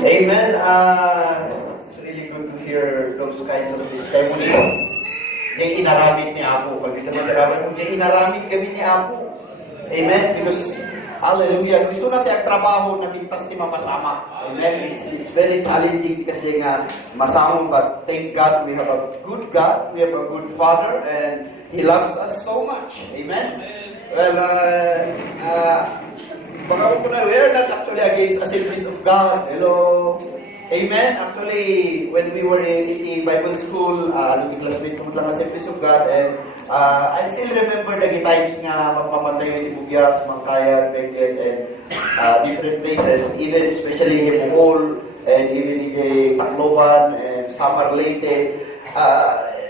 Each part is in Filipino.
Amen. It's really good to hear those kinds of testimonies. Di inaramid ni Apo. Pag ito magkaraman mo, di inaramid kami ni Apo. Amen. Because, hallelujah, gusto natin ang trabaho na pintas ni mapasama. Amen. It's very challenging kasi nga masama, but thank God we have a good God, we have a good Father, and He loves us so much. Amen. Well, we're not actually against Assemblies of God. Hello. Amen. Actually, when we were in ITI Bible School, naging classmate ko lang Assemblies of God, and I still remember the times nga magpapantay yung Tibugyas, Mangkayan, Benguet, and different places, even especially in Bohol, and even in Tacloban, and Samar Leyte.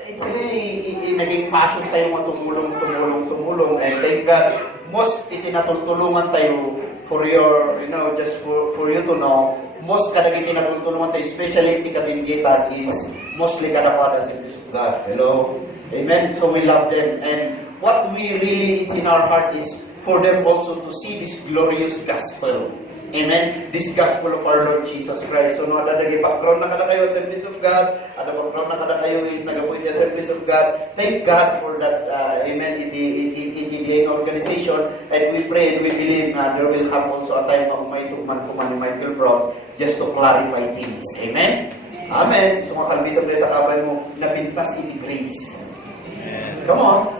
It's really naging passion tayo mga tumulong, and thank God, most itinatulungan tayo for your, just for you to know, most kadagit itinatulungan tayo, especially iti kabingitan is mostly kadapada sa Assemblies of God. Hello? Amen? So we love them. And what we really, it's in our heart is for them also to see this glorious gospel. Amen? This gospel of our Lord Jesus Christ. So, no, ada background na kada kayo Assemblies of God, ada background na kada kayo nagapuit the Assemblies of God. Thank God for that, amen, in the organization. And we pray and we believe there will come also a time of may tukman kuman Michael Brown just to clarify things. Amen? Amen. So, mga kalbito, kabay mo, napintas in grace. Come on.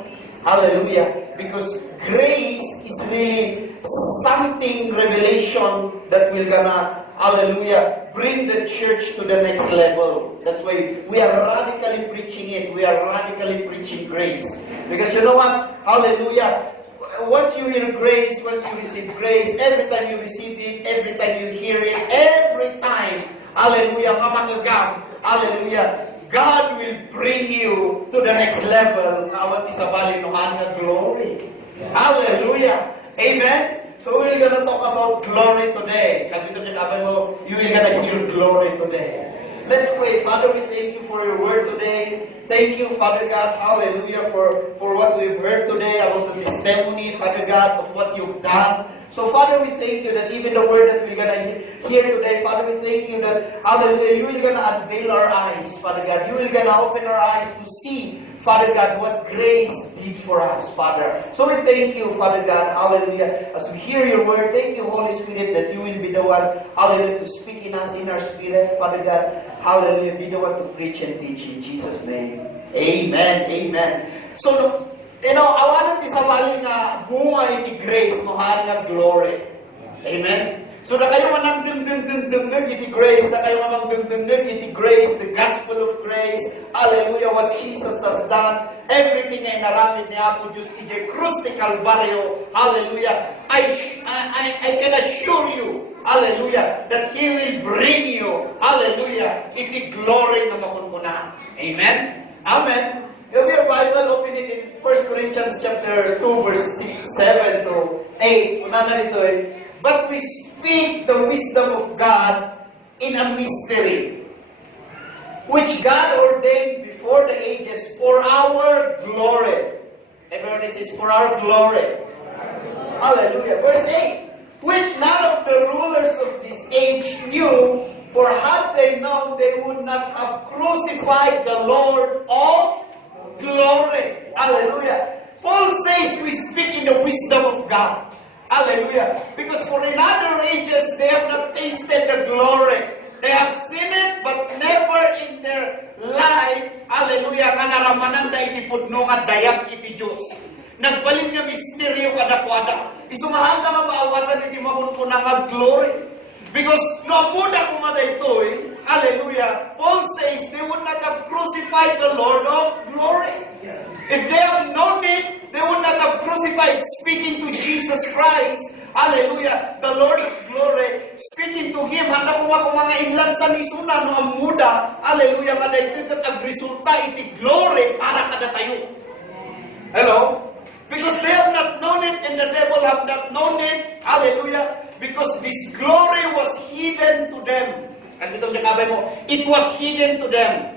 Hallelujah. Because grace is really something, revelation that will gonna, hallelujah, bring the church to the next level. That's why we are radically preaching it. We are radically preaching grace. Because you know what? Hallelujah. Once you hear grace, once you receive grace, every time you receive it, every time you hear it, every time, hallelujah, mamangagam, hallelujah, God will bring you to the next level. Awat isabali nohan nga glory. Hallelujah. Amen. So we're gonna talk about glory today. Kapito ni kabay mo, you will gonna hear glory today. Let's pray. Father, we thank you for your word today. Thank you, Father God, hallelujah, for what we've heard today about the testimony, Father God, of what you've done. So, Father, we thank you that even the word that we're going to hear today, Father, we thank you that, hallelujah, you will going to unveil our eyes, Father God. You will going to open our eyes to see, Father God, what grace did for us, Father. So we thank you, Father God, hallelujah, as we hear your word. Thank you, Holy Spirit, that you will be the one, hallelujah, to speak in us, in our spirit, Father God, hallelujah, be the one to preach and teach in Jesus' name. Amen, amen. So, awanan ti sabali nga bunga iti grace, mahal nga glory. Amen? So, na kayo manang dun iti grace, na kayo manang dun iti grace, the gospel of grace, hallelujah, what Jesus has done, everything ay naramid ni Apo Diyos, iti krus ti Calvario, hallelujah, I can assure you, hallelujah, that He will bring you, hallelujah, iti glory na makunkuna. Amen? Amen? You have your Bible, open it in 1 Corinthians chapter 2, verse 7 to 8. Unana nito but we speak the wisdom of God in a mystery, which God ordained before the ages for our glory. Everyone, this is for our glory. Hallelujah. Verse 8, which none of the rulers of this age knew, for had they known, they would not have crucified the Lord of glory. Hallelujah. Paul says we speak in the wisdom of God. Hallelujah. Because for in other ages, they have not tasted the glory. They have seen it, but never in their life, hallelujah, nga naramanan da iti pudno nga dayag iti Diyos. Nagbalin nga misteryo kadakwada. Isumahan na mabaawatan iti makunkunan nga glory. Because no muda kumada ito hallelujah, Paul says they would not have crucified the Lord of glory. If they have known it, they would not have crucified, speaking to Jesus Christ, hallelujah, the Lord of glory, speaking to Him, handa ko mga inlan sa nisuna no ang muda, hallelujah, nga ito agresulta iti glory para kada tayo. Hello? Because they have not known it and the devil have not known it, hallelujah, because this glory was hidden to them. And it was hidden to them.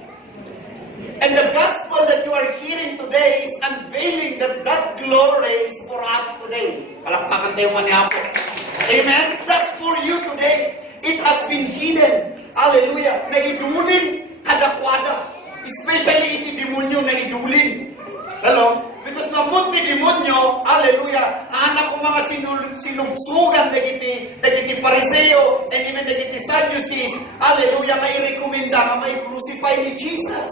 And the gospel that you are hearing today is unveiling that glory is for us today. Palakpakan tayo man Apo. Amen? That's for you today. it has been hidden. Hallelujah. Na idulin kadakwada. Especially iti demonyo na idulin. Hello? Because namot ni demonyo, hallelujah, anak ko mga sinugsugan nagiti Pariseo, and even nagiti Sadducees, hallelujah, may rekomenda nga may crucify ni Jesus.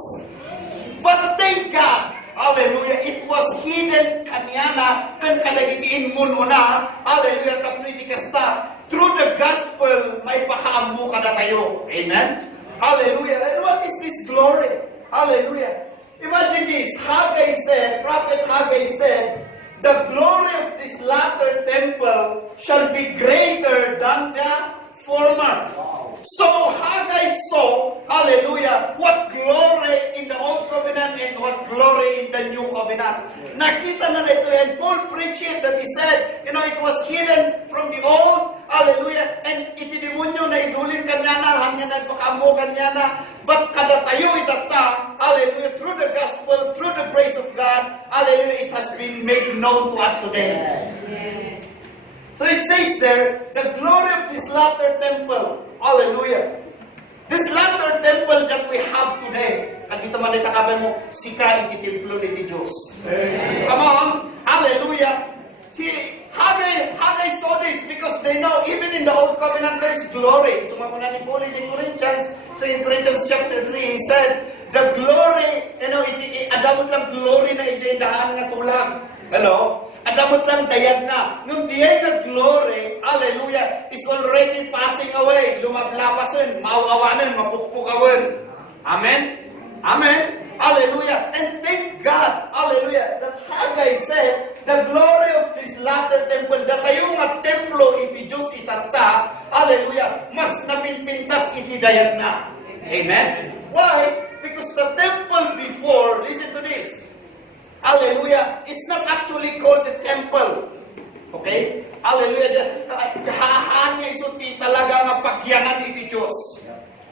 But thank God, hallelujah, it was hidden kanyana, kan kadagitiin mo na, hallelujah, tapno iti kasta, through the gospel, may pakaammo ka na tayo. Amen? Hallelujah. And what is this glory? Hallelujah. Imagine this, Prophet Haggai said, the glory of this latter temple shall be greater than the former. Wow. So Haggai saw, hallelujah, what glory in the Old Covenant and what glory in the New Covenant. Nakita na ito, and Paul preached it, that he said, it was hidden from the Old, hallelujah, and itidimunyo na idulin kanya na, hanggang nagpakamo kanya na, but kada tayo itata, hallelujah, through the gospel, through the grace of God, hallelujah, it has been made known to us today. Yes. So it says there, the glory of this latter temple, hallelujah. This latter temple that we have today, kadito man itakabay mo, sika iti templo ni Diyos. Come on, hallelujah. Haggai saw this because they know even in the Old Covenant there's glory. So mamuna ni Paul in Corinthians, so in Corinthians chapter 3, he said, the glory, adamot lang glory na itindahan nga tulang. Hello? Adamot lang dayag na. Nung dayag glory, hallelujah, is already passing away. Lumablapasin, mauawanan, mapukpukawan. Amen? Amen? Hallelujah. And thank God, hallelujah, that Haggai said, the glory of this latter temple, that tayo nga templo iti Diyos itata, hallelujah, mas napinpintas iti dayag na. Amen? Why? Because the temple before, listen to this, hallelujah, it's not actually called the temple. Okay? Hallelujah. Kahaan niya isuti talaga nga pagyanan iti Diyos.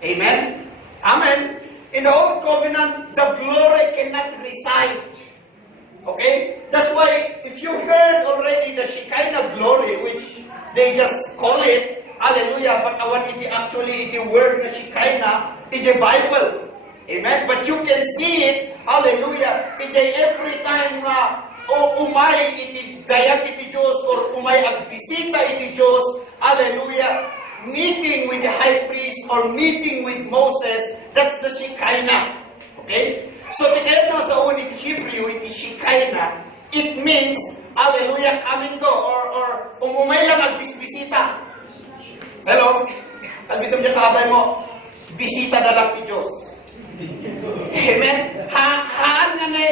Amen? Amen? In the Old Covenant, the glory cannot reside. Okay? That's why, if you heard already the Shekinah glory, which they just call it, hallelujah, but awan iti actually iti word na Shekinah, iti Bible. Amen? But you can see it, hallelujah, iti every time na umay iti dayag iti Diyos or umay agbisita iti Diyos, hallelujah, meeting with the high priest or meeting with Moses, that's the Shekinah. Okay? So, tikayat na sa ulit Hebrew, iti Shekinah, it means, hallelujah, coming go, or umumay lang agbisita. Hello? Kalbitom niya kabay mo, bisita na lang ti Diyos. Amen? Haan nga na,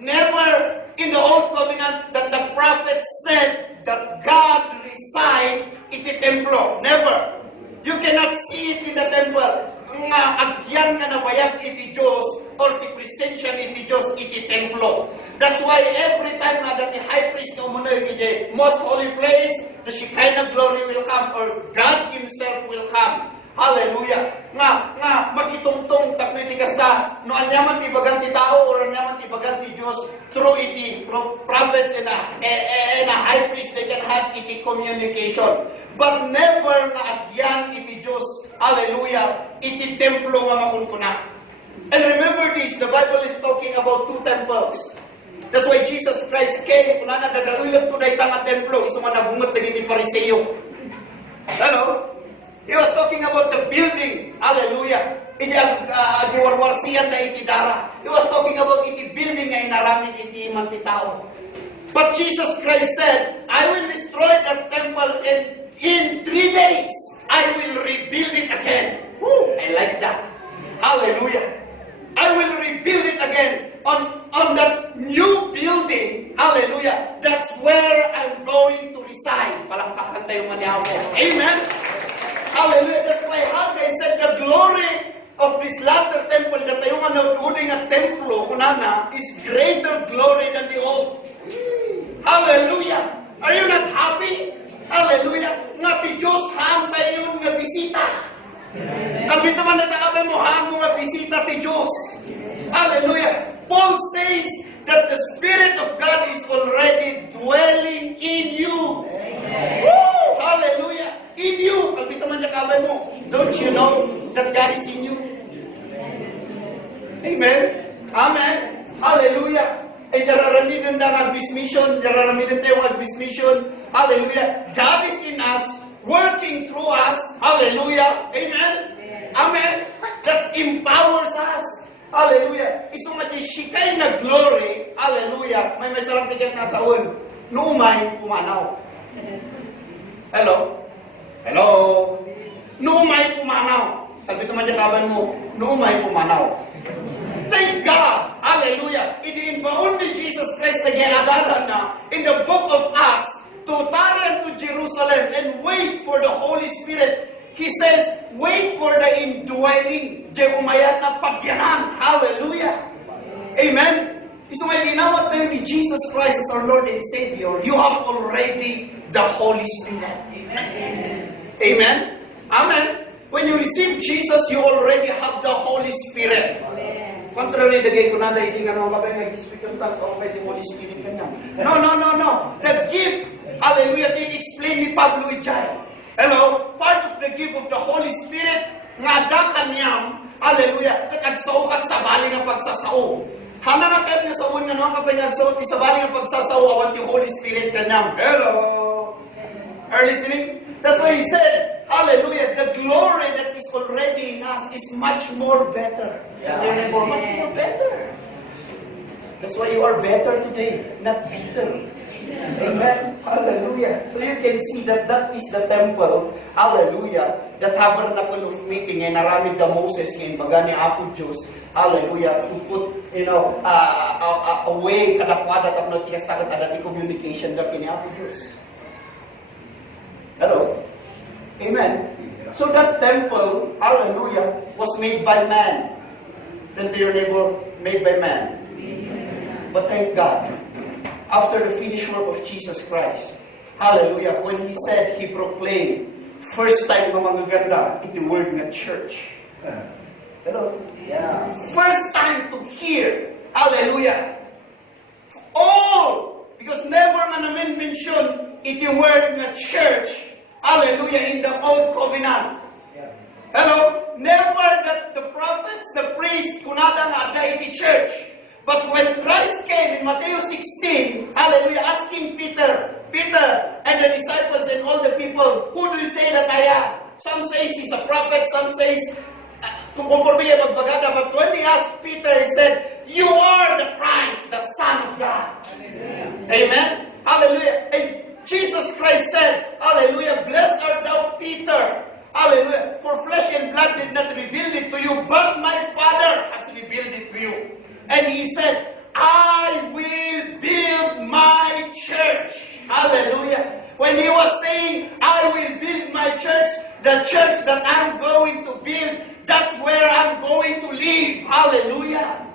never in the Old Covenant that the prophet said that God reside iti templo. Never. You cannot see it in the temple. Nga agyan nga nabayag iti Diyos or ti presensya iti Diyos iti templo. That's why every time that the high priest umunay iti most holy place, the Shekinah glory will come or God Himself will come. Hallelujah. Nga makitungtong tapno iti kasta no anyaman ti bagan ti tao or anyaman ti bagan ti Dios through iti prophets and a high priest, they can have iti communication. But never na agyan iti Dios, hallelujah, iti templo nga makunkuna. And remember this, the Bible is talking about two temples. That's why Jesus Christ came, kuna na dadaulog to na itang templo, iso nga nabungot na iti Pariseo. Hello? He was talking about the building. Hallelujah. Iti giwarwarsiyan na iti dara. He was talking about iti building nga inaramid iti imang ti tao. But Jesus Christ said, I will destroy that temple and in 3 days, I will rebuild it again. Woo, I like that. Hallelujah. I will rebuild it again on that new building. Hallelujah. That's where I'm going to reside. Palakpakan tayo maniaw mo. Amen. Hallelujah. That's why Haggai said the glory of this latter temple, that tayo nga naududing at templo, kunana, is greater glory than the old. Hallelujah. Are you not happy? Hallelujah. Nga ti Diyos, haan tayo nga bisita. Kalbit naman na takabay mo, haan mo nga bisita ti Diyos. Hallelujah. Paul says that the Spirit of God is already dwelling in you. Woo! Hallelujah. in you. Kalbito man niya kabay mo. Don't you know that God is in you? Amen. Amen. Hallelujah. And nararamidin na mag-mission. Nararamidin tayo mag-mission. Hallelujah. God is in us, working through us. Hallelujah. Amen. Amen. That empowers us. Hallelujah. Isang matishikay na glory. Hallelujah. May sarang tiket na saon. Nuumay pumanaw. Hello? Hello? Nuumay pumanaw. Sabi ko man kaban mo, nuumay pumanaw. Thank God. Hallelujah. It is only Jesus Christ again na in the book of Acts to tarry to Jerusalem and wait for the Holy Spirit. He says, wait for the indwelling. Umayat na pagyanan. Hallelujah. Amen. So when we now attend with Jesus Christ as our Lord and Savior, you have already the Holy Spirit. Amen. Amen. Amen. When you receive Jesus, you already have the Holy Spirit. Contrary the gay kunada hindi nga mga babay nag-speak yung tongues o may the Holy Spirit kanya. No. The gift, hallelujah, they explain ni Pablo Ijay. Hello, part of the gift of the Holy Spirit, nga da kanyam, hallelujah, kakagsaw kat sabali nga pagsasao. Hana nga kahit nga saon nga mga kapanyagsaw, isabali nga pagsasao, awan yung Holy Spirit kanyam. Hello. Are you listening? That's why he said, hallelujah, the glory that is already in us is much more better. Much more better. That's why you are better today, not bitter. Amen. Hallelujah. So you can see that that is the temple. Hallelujah. The tabernacle of meeting and naramid the Moses in baga ni Apo Diyos. Hallelujah. To put, away kadakwada tapno tigas tagat adati communication da kini Apo Diyos. Hello. Amen. So that temple, hallelujah, was made by man. Tell to your neighbor, made by man. But thank God, after the finished work of Jesus Christ, hallelujah, when He said, He proclaimed, first time na magaganda, iti word nga church. Hello? Yeah. First time to hear, hallelujah. All, because never na namin mention iti word nga church, hallelujah, in the Old Covenant. Hello? Never that the prophets, the priests, kunada nga ada iti church. But when Christ came in Matthew 16, hallelujah, asking Peter and the disciples and all the people, who do you say that I am? Some say he's a prophet, some say tumukurbiya magbagada. But when he asked Peter, he said, you are the Christ, the Son of God. Amen? Hallelujah. And Jesus Christ said, hallelujah, blessed art thou, Peter. Hallelujah. For flesh and blood did not reveal it to you, but my Father has revealed it to you. And He said, I will build my church. Hallelujah. When He was saying, I will build my church, the church that I'm going to build, that's where I'm going to live. Hallelujah.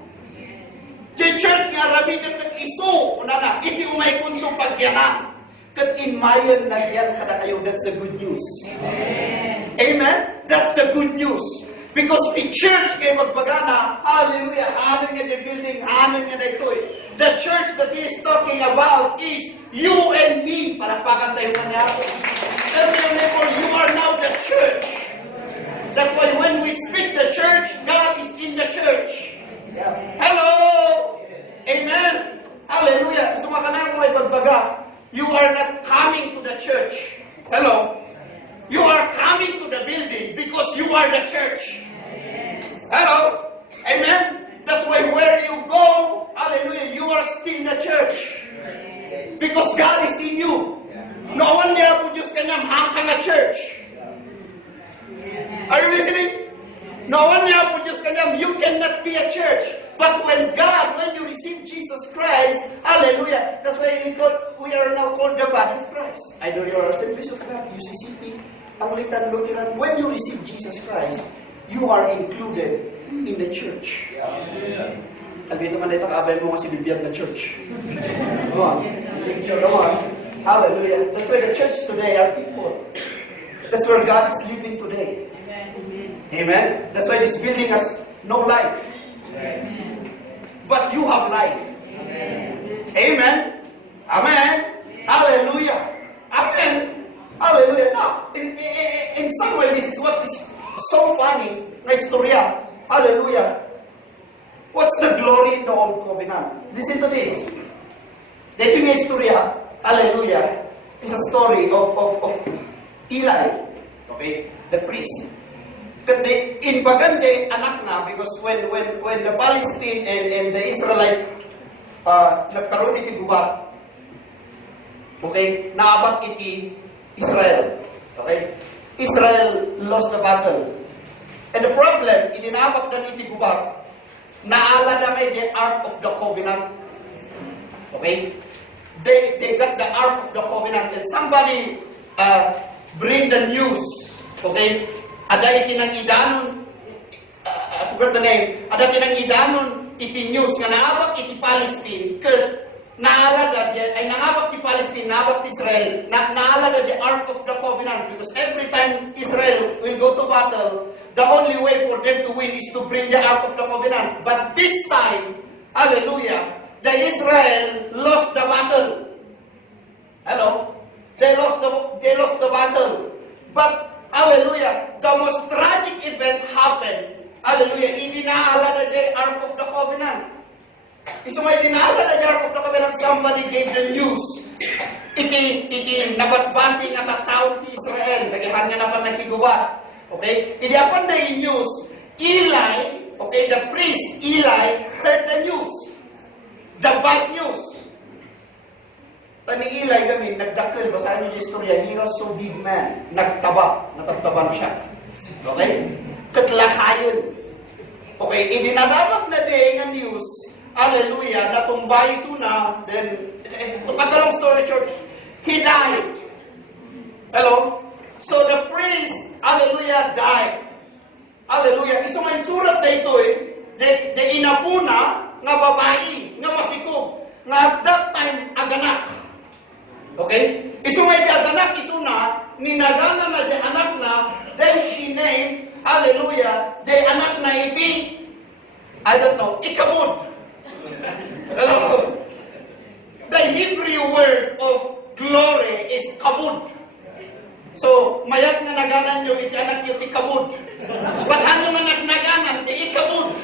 The church nga rabi kat iso, unana, iti umay kunso pagyanan. Kat inmayan na yan kada kayo, that's the good news. Amen. Amen? That's the good news. Because the church kay magbagana, hallelujah, hanin nga the building, hanin nga na ito eh. The church that He is talking about is you and me. Palakpakan tayo na niya ako. Tell me your neighbor, you are now the church. That's why when we speak the church, God is in the church. Yeah. Hello! Yes. Amen! Hallelujah! Gusto makanang mo ay pagbaga, you are not coming to the church. Hello? You are coming to the building because you are the church. Hello? Amen? That's why where you go, hallelujah, you are still the church. Because God is in you. No one niya po Diyos kanyang angka na church. Are you listening? No one niya po Diyos kanyang, you cannot be a church. But when you receive Jesus Christ, hallelujah, that's why we are now called the body of Christ. I know you are Assemblies of God, UCCP, Anglican, Lutheran. When you receive Jesus Christ, you are included in the church. Sabi naman ito, kaabay mo kasi bibiyag na church. Come on. Picture, come on. Hallelujah. That's why the church today are people. That's where God is living today. Amen. That's why this building has no light. But you have light. Amen. Amen. Hallelujah. Amen. Hallelujah. Now, in some way, this is what is so funny. Na istorya. Hallelujah. What's the glory in the Old Covenant? Listen to this. Dito yung istorya, hallelujah, is a story of Eli, okay, the priest. In Bagande, anak na, because when the Palestine and the Israelite nagkaroon iti gubat, okay, naabot iti Israel, okay, Israel lost the battle. And the problem, ininabot na iti gubat, naala na may the Ark of the Covenant. Okay? They got the Ark of the Covenant, and somebody bring the news. Okay? Ada itinang idanon, I forgot the name, ada itinang idanon iti news nga naabot iti Palestine, ket naala da ay naabot iti Palestine, naabot Israel, naala da the Ark of the Covenant, because every time Israel will go to battle, the only way for them to win is to bring the Ark of the Covenant. But this time, hallelujah, the Israel lost the battle. Hello? They lost the battle. But, hallelujah, the most tragic event happened. Hallelujah, idinaala na the Ark of the Covenant. Ito may idinaala na the Ark of the Covenant, somebody gave the news. Iti nabatbanti nga tattaon ti Israel. Nagihan nga naman nakigubat. Okay? Iti apan na yung news, Eli, okay, the priest, Eli, heard the news. The bad news. Tani Eli kami, nagdakil, basahin niyo yung istorya, he was so big man, natagtaban siya. Okay? Katlahayon. Okay, idinadamag na day ng news, hallelujah, natumbay suna, then, to cut the long story short, he died. Hello? So the priest, hallelujah, died. Hallelujah. Iso nga yung surat na ito de inapuna, nga babae, nga masikog, nga at that time, aganak. Okay? Iso nga yung aganak, iso na, ninagana na yung anak na, then she named, hallelujah, the anak na iti, I don't know, ikabod. Hello? The Hebrew word of glory is kabod. So, mayat nga naganan yung iti anak yung ikabod. Ba't ano nga naganan, ti ikabod?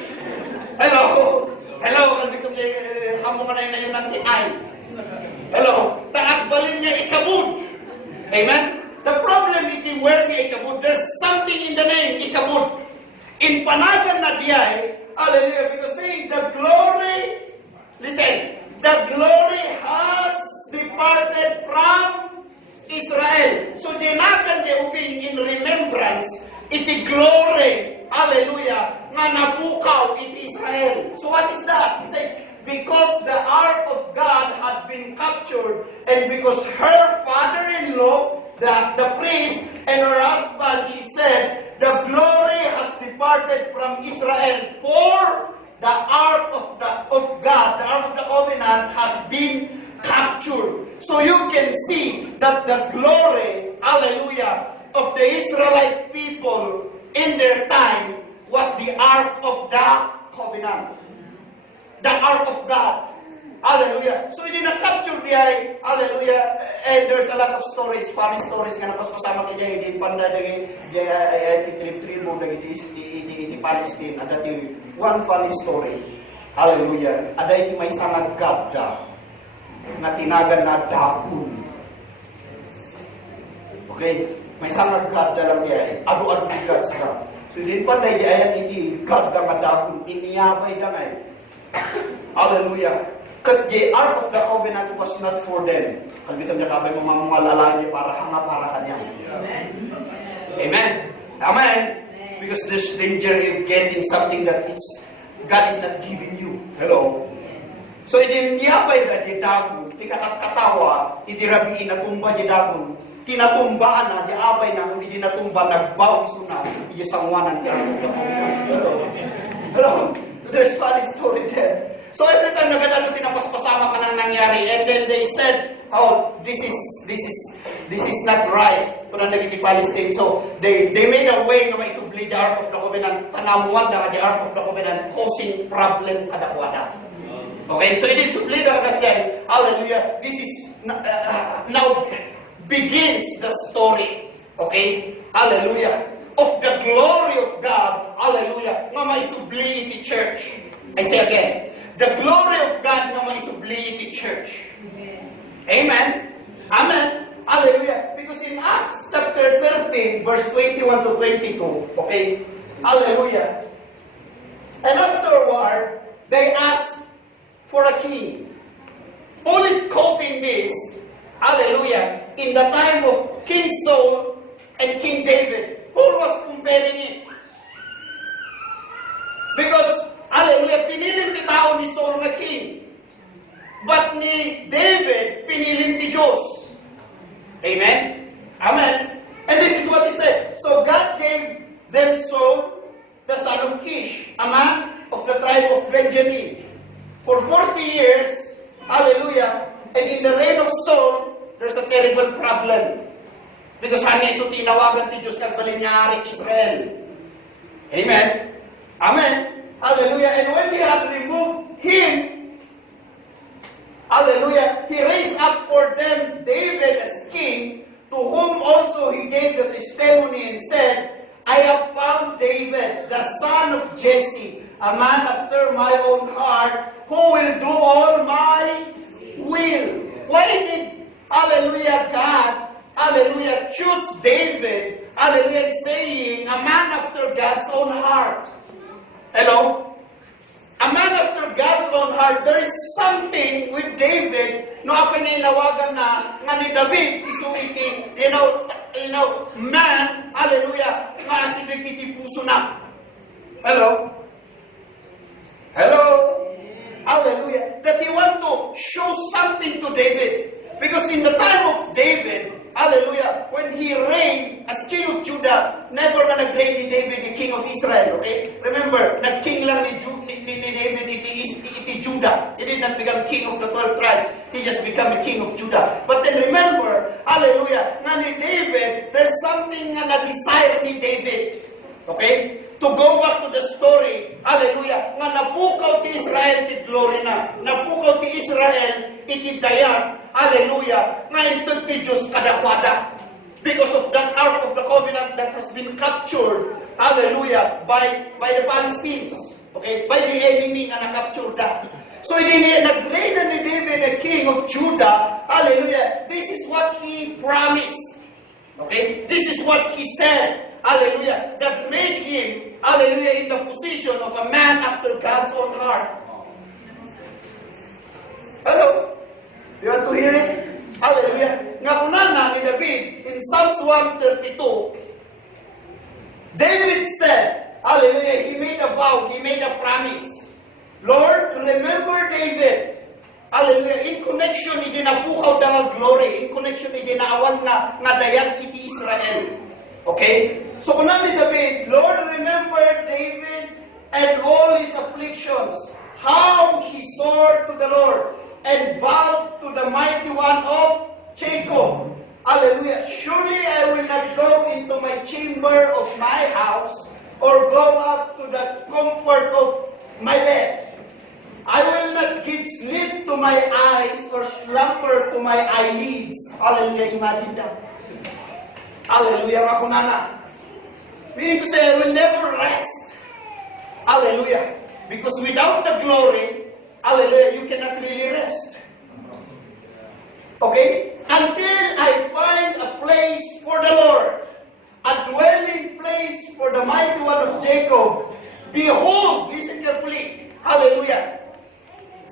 Hello? Hello, hindi ko amo nga na yun ng ITI. Hello? Taakbalin niya ikabod. Amen? The problem is the word ni ikabod. There's something in the name ikabod. In panagan na diyay, hallelujah, because saying the glory, listen, the glory has departed from Israel. So dinagan di uping in remembrance iti glory, hallelujah, nga nabukaw iti Israel. So what is that? He says, because the ark of God had been captured, and because her father-in-law, the priest, and her husband, she said, the glory has departed from Israel, for the ark of God, the ark of the covenant, has been captured. So you can see that the glory, hallelujah, of the Israelite people in their time was the ark of the covenant. The ark of God. Hallelujah. So hindi na-capture niya, hallelujah, and there's a lot of stories, funny stories nga napaspasama kaya hindi panda dagi trip mo dagi iti Palestine. Ada ti one funny story. Hallelujah. Ada iti may sangag gabda na tinagan na dakon. Okay? May sangag gabda lang niya. Adu-adu gods ka. So hindi panda ayat iti gabda nga dakon iniyabay dangay. Hallelujah. Kat the ark of the covenant was not for them. Kalbitan niya kabay mamamalalay niya para kanya. Amen. Amen. Amen. Because there's danger in getting something that God is not giving you. Hello. So idiniyabay na di dagon, ti katawa, idirabiin na tumba di dagon, tinatumbaan na, di abay na, hindi natumba, nagbaw suna, di sangwanan ti ark of the covenant. Hello. There's funny story there. So every time nagadalo tinapaspasama ka nang nangyari, and then they said, oh, this is not right. Kung naging Palestine. So they made a way na maisubli the Ark of the Covenant, tanamuan na the Ark of the Covenant, causing problem kadakwada. Okay, so it is subli na kasi, hallelujah, this is now begins the story. Okay? Hallelujah. Of the glory of God. Hallelujah. Nga maisubli iti church. I say again. The glory of God nga maisubli iti church. Amen. Amen. Hallelujah. Because in Acts chapter 13, verse 21 to 22, okay? Hallelujah. And afterward, they asked for a king. Paul is quoting this, hallelujah, in the time of King Saul and King David. Paul was comparing it. Because, hallelujah, piniling ti tao ni Saul na king. But ni David, piniling ti Diyos. Amen? Amen? And this is what he said. So God gave them Saul, the son of Kish, a man of the tribe of Benjamin. For 40 years, hallelujah, and in the reign of Saul, there's a terrible problem. Because hani ito tinawagan ti Diyos kag balinyari Israel. Amen? Amen? Hallelujah. And when he had removed him, hallelujah, he raised up for them David as king, to whom also he gave the testimony and said, I have found David, the son of Jesse, a man after my own heart, who will do all my will. Why did, hallelujah, God, hallelujah, choose David, hallelujah, saying, a man after God's own heart? Hello? A man after God's own heart. There is something with David no ako ninawagan na nga ni David isuiti, man, hallelujah, nga asidikiti puso na. Hello? Hello? Hallelujah. That he want to show something to David. Because in the time of David, hallelujah, when he reigned as king of Judah, never na nag-reign ni David, the king of Israel, okay? Remember, nag-king lang ni David, iti Judah. He did not become king of the 12 tribes. He just became a king of Judah. But then remember, hallelujah, nga ni David, there's something nga na-desire ni David, okay? To go back to the story, hallelujah, nga napukaw ti Israel ti glory na. Napukaw ti Israel iti DAYAG, hallelujah, nga ito ti Diyos kadakwada. Because of that ark of the covenant that has been captured, hallelujah, by the Palestinians, okay, by the enemy nga na-capture that. So nag-reign ni David, the king of Judah, hallelujah, this is what he promised, okay, this is what he said, hallelujah, that made him, hallelujah, in the position of a man after God's own heart. Hello? You want to hear it? Hallelujah. Nga kunana ni David, in Psalms 132, David said, hallelujah, he made a vow, he made a promise. Lord, remember David. Hallelujah. In connection, idinapukaw da nga glory. In connection, idinaawan nga dayag iti Israel. Okay? So kunana ni David, Lord, remember David and all his afflictions. How he soared to the Lord and bowed to the mighty one of Jacob. Hallelujah. Surely I will not go into my chamber of my house or go up to the comfort of my bed. I will not give sleep to my eyes or slumber to my eyelids. Hallelujah. Imagine that. Hallelujah. Makunana. Meaning to say, I will never rest. Hallelujah. Because without the glory, hallelujah, you cannot really rest. Okay? Until I find a place for the Lord, a dwelling place for the mighty one of Jacob. Behold, listen carefully. Hallelujah.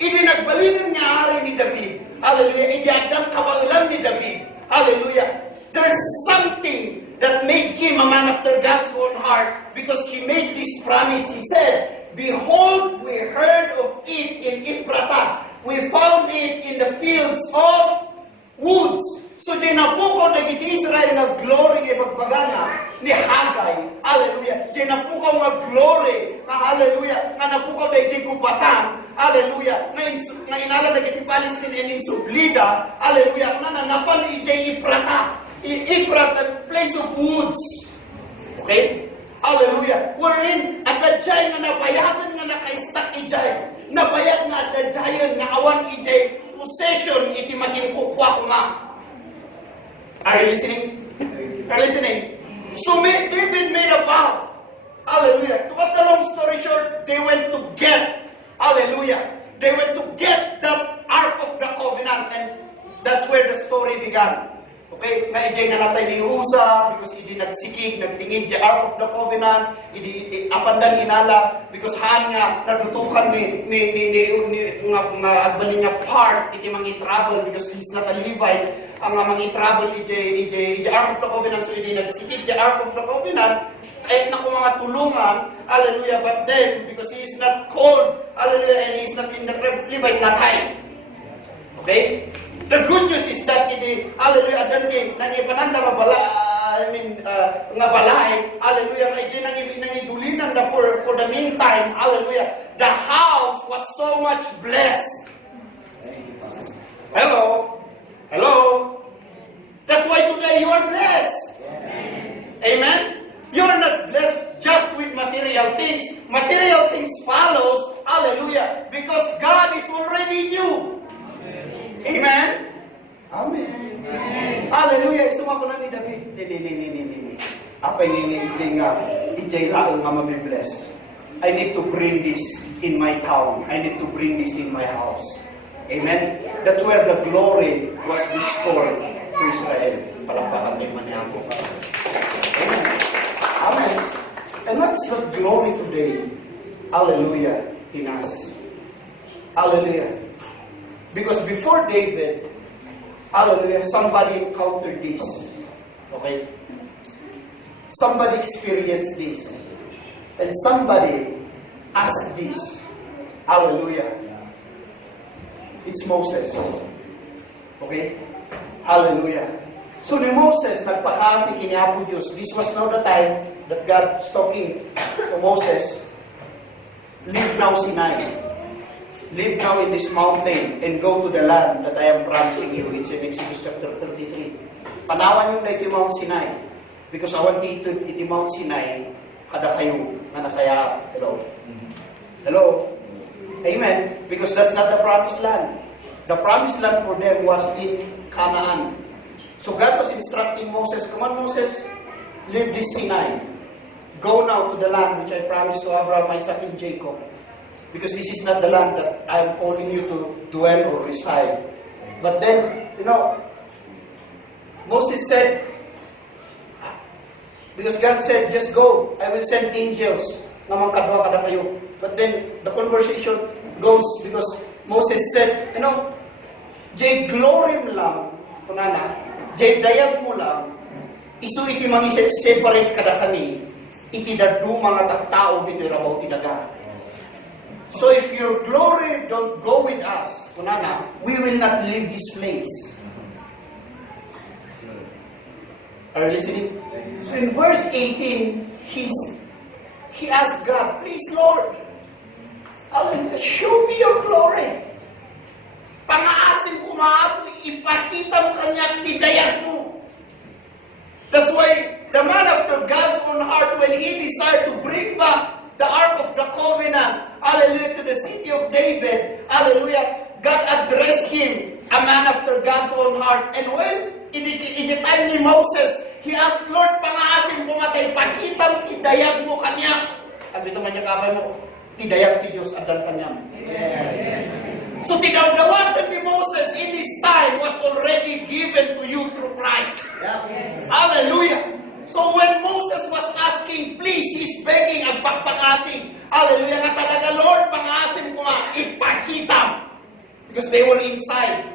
Nagbalinan niya ari ni David. Hallelujah. Idiadang kabaulan ni David. Hallelujah. There's something that made him a man after God's own heart because he made this promise. He said, behold, we heard of it in Ephrata. We found it in the fields of woods. So, dinapukaw na giti Israel na glory e pagbagana ni Hagay. Hallelujah. Dinapukaw nga glory na hallelujah. Nga napukaw na iti kupatan. Hallelujah. Nga inala na giti Palestine and insublida. Hallelujah. Nga nanapan iti Ephrata. Ephrata, place of woods. Okay? Hallelujah. Wherein, at the giant nga nabayagan nga nakaistak ijay. Nabayag nga at the giant nga awan ijay. Possession iti maging kukwa ko nga. Are you listening? Are you listening? So David made a vow. Hallelujah. To cut the long story short, they went to get, hallelujah, they went to get the Ark of the Covenant, and that's where the story began. Okay? Nga ijay na natay ni Usa, because idi nagsikig, nagtingin the Ark of the Covenant, idi apandan inala, because haan nga, natutukan ni mga agbalin nga part, iti mangi travel, because he's not a Levite, ang mangi travel ijay the Ark of the Covenant, so idi nagsikig the Ark of the Covenant, kahit na kung mga tulungan, hallelujah, but then, because he is not called, hallelujah, and he is not in the Levite, natay. Okay? The good news is that hallelujah, adante nang ipananda nga balay, hallelujah, nang idulinan na for the meantime, hallelujah, the house was so much blessed. Hello? Hello? That's why today you are blessed. Amen? You are not blessed just with material things. Material things follows, hallelujah, because God is already new. Amen? Amen. Hallelujah. Isuma ko na ni David. Ni. Apa yung ijay laong nga mabibless. I need to bring this in my town. I need to bring this in my house. Amen? That's where the glory was restored to Israel. Palakpakan tayo man ako. Amen. Amen. And what's the glory today? Hallelujah. In us. Hallelujah. Because before David, hallelujah, somebody encountered this. Okay? Somebody experienced this. And somebody asked this. Hallelujah. It's Moses. Okay? Hallelujah. So ni Moses, nagpakasi kini Apo Diyos. This was now the time that God was talking to Moses. Leave now Sinai. Live now in this mountain and go to the land that I am promising you. It's in Exodus chapter 33. Panawan yung na iti Mount Sinai. Because awan iti Mount Sinai, kada kayo na nasaya. Hello? Hello? Amen? Because that's not the promised land. The promised land for them was in Canaan. So God was instructing Moses, come on Moses, leave this Sinai. Go now to the land which I promised to Abraham, Isaac, and Jacob. Because this is not the land that I am calling you to dwell or reside. But then, Moses said, because God said, just go, I will send angels na mangkadwa kada kayo. But then, the conversation goes because Moses said, jay glory mo lang, kunana, jay dayag mo lang, isu iti separate kada kami, iti dadu mga taktao bito'y rabaw tinaga. So if your glory don't go with us, kunana, we will not leave this place. Are you listening? So in verse 18, he asked God, please Lord, hallelujah, show me your glory. Pangaasim ko maapo, ipakita mo kanyang tidayag mo. That's why the man after God's own heart, when he decided to bring back the Ark of the Covenant, hallelujah, to the city of David, hallelujah, God addressed him, a man after God's own heart. And when in the time ni Moses, he asked, Lord, pangaasim ko matay, pakita mo, tidayag mo kanya. Sabi ito man niya kabay mo, tidayag ti Diyos adan kanya. Yes. So tinawdawatan ni Moses in this time was already given to you through Christ. Yeah. Hallelujah. So when Moses was asking, please, he's begging ang pagpakasing. Hallelujah nga talaga, Lord, pangasim ko nga, ipakita. Because they were inside.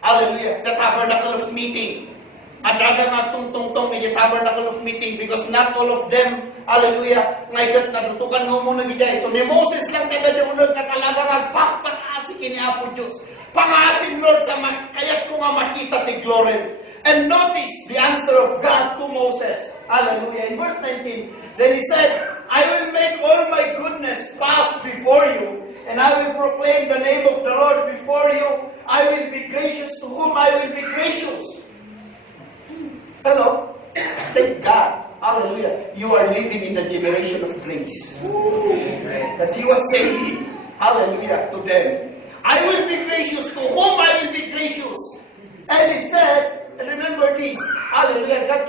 Hallelujah. The tabernacle of meeting. At raga nga tungtong in the tabernacle of meeting because not all of them, hallelujah, ngayon natutukan mo muna giday. So ni Moses lang talaga unod na talaga magpapakasik ni Apo Diyos. Pangasin, Lord, na kaya't ko nga makita ti glory. And notice the answer of God to Moses. Hallelujah. In verse 19, then he said, I will make all my goodness pass before you, and I will proclaim the name of the Lord before you. I will be gracious to whom I will be gracious. Hello? Thank God. Hallelujah. You are living in a generation of grace. As he was saying, hallelujah, to them. I will be gracious to whom I will be gracious. And he said, And remember this, hallelujah, God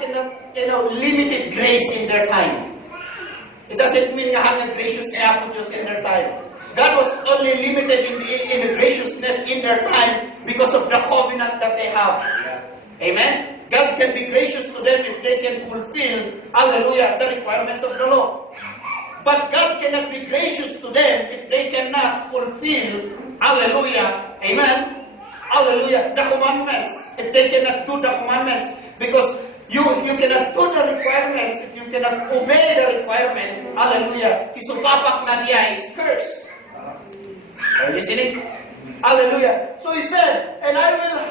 cannot limited grace in their time. It doesn't mean na hanggang gracious ni Apo Diyos in their time. God was only limited in the graciousness in their time because of the covenant that they have. Amen? God can be gracious to them if they can fulfill, hallelujah, the requirements of the law. But God cannot be gracious to them if they cannot fulfill, hallelujah, amen, hallelujah, the commandments. If they cannot do the commandments, because you cannot do the requirements if you cannot obey the requirements, hallelujah, kisupapak na diya is cursed. Are you listening? Hallelujah. So he said, and I will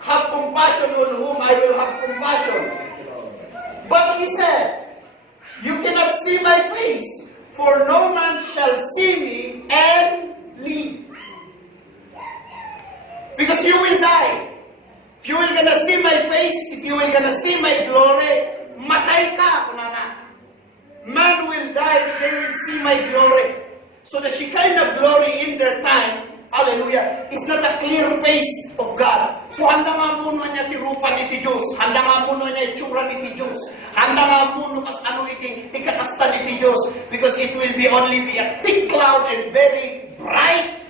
have compassion on whom I will have compassion. But he said, you cannot see my face, for no man shall see me and live. Because you will die. If you will gonna see my face, if you will gonna see my glory, matay ka, kunana. Man will die if they will see my glory. So the Shekinah glory in their time, hallelujah, is not a clear face of God. So handa nga muno niya tirupan iti Diyos, handa nga muno niya itsura iti Diyos, handa nga muno kas ano iti ikakastan iti Diyos, because it will be only be a thick cloud and very bright